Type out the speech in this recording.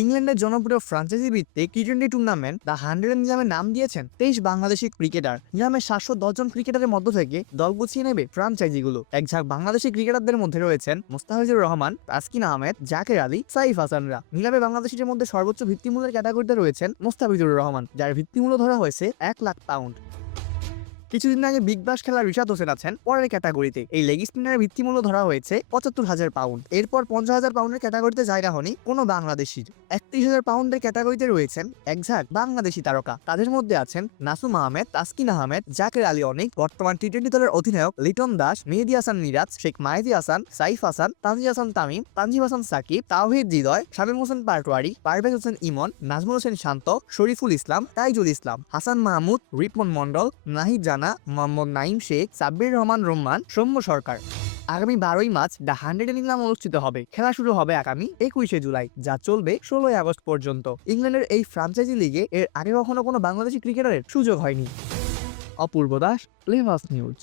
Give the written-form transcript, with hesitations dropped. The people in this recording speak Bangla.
ইংল্যান্ডের জনপ্রিয় ফ্রাঞ্চাইজি ভিত্তিক টি-20 টুর্নামেন্ট দ্য 100 নিলামে নাম দিয়েছেন 23 বাংলাদেশি ক্রিকেটার। নিলামে 710 জন ক্রিকেটারের মধ্য থেকে দল গুছিয়ে নেবে ফ্রাঞ্চাইজিগুলো। এক ঝাঁক বাংলাদেশি ক্রিকেটারদের মধ্যে রয়েছেন মোস্তাফিজুর রহমান, তাসকিন আহমেদ, জাকের আলী, সাইফ হাসানরা। নিলামে বাংলাদেশিদের মধ্যে সর্বোচ্চ ভিত্তিমূল্যের ক্যাটাগরিতে রয়েছেন মোস্তাফিজুর রহমান, যার ভিত্তিমূল্য ধরা হয়েছে 1 লাখ পাউন্ড। কিছুদিন আগে বিগ বাস খেলা রিশাদ হোসেন আছেন পরের ক্যাটাগরিতে। এই লেগ স্পিনারের ভিত্তিমূল্য ধরা হয়েছে 75,000 পাউন্ড। এরপর 50,000 পাউন্ডের ক্যাটাগরিতে জায়গা হয়নি কোনো বাংলাদেশির। 31,000 পাউন্ডের ক্যাটাগরিতে রয়েছেন এক ঝাঁক বাংলাদেশি তারকা। তাদের মধ্যে আছেন নাসুম আহমেদ, তাসকিন আহমেদ, জাকের আলী অনিক, বর্তমান টি-20 দলের অধিনায়ক লিটন দাস, মেহেদী হাসান মিরাজ, শেখ মাহেদী হাসান, সাইফ হাসান, তানজিদ হাসান তামিম, তানজিম হাসান সাকিব, তাওহিদ হৃদয়, শামীম হোসেন পাটোয়ারি, পারভেজ হোসেন ইমন, নাজমুল হোসেন শান্ত, শরীফুল ইসলাম, তাইজুল ইসলাম, হাসান মাহমুদ, রিপন মন্ডল, নাহিদ জানা, মোহাম্মদ নাইম শেখ, সাব্বির রহমান রহমান, সৌম্য সরকার। আগামী 12ই মার্চ দ্য 100 নিলাম অনুষ্ঠিত হবে। খেলা শুরু হবে আগামী 21শে জুলাই, যা চলবে 16ই আগস্ট পর্যন্ত। ইংল্যান্ডের এই ফ্রাঞ্চাইজি লিগে এর আগে কখনো কোনো বাংলাদেশি ক্রিকেটারের সুযোগ হয়নি। অপূর্ব দাস, প্লেভাস নিউজ।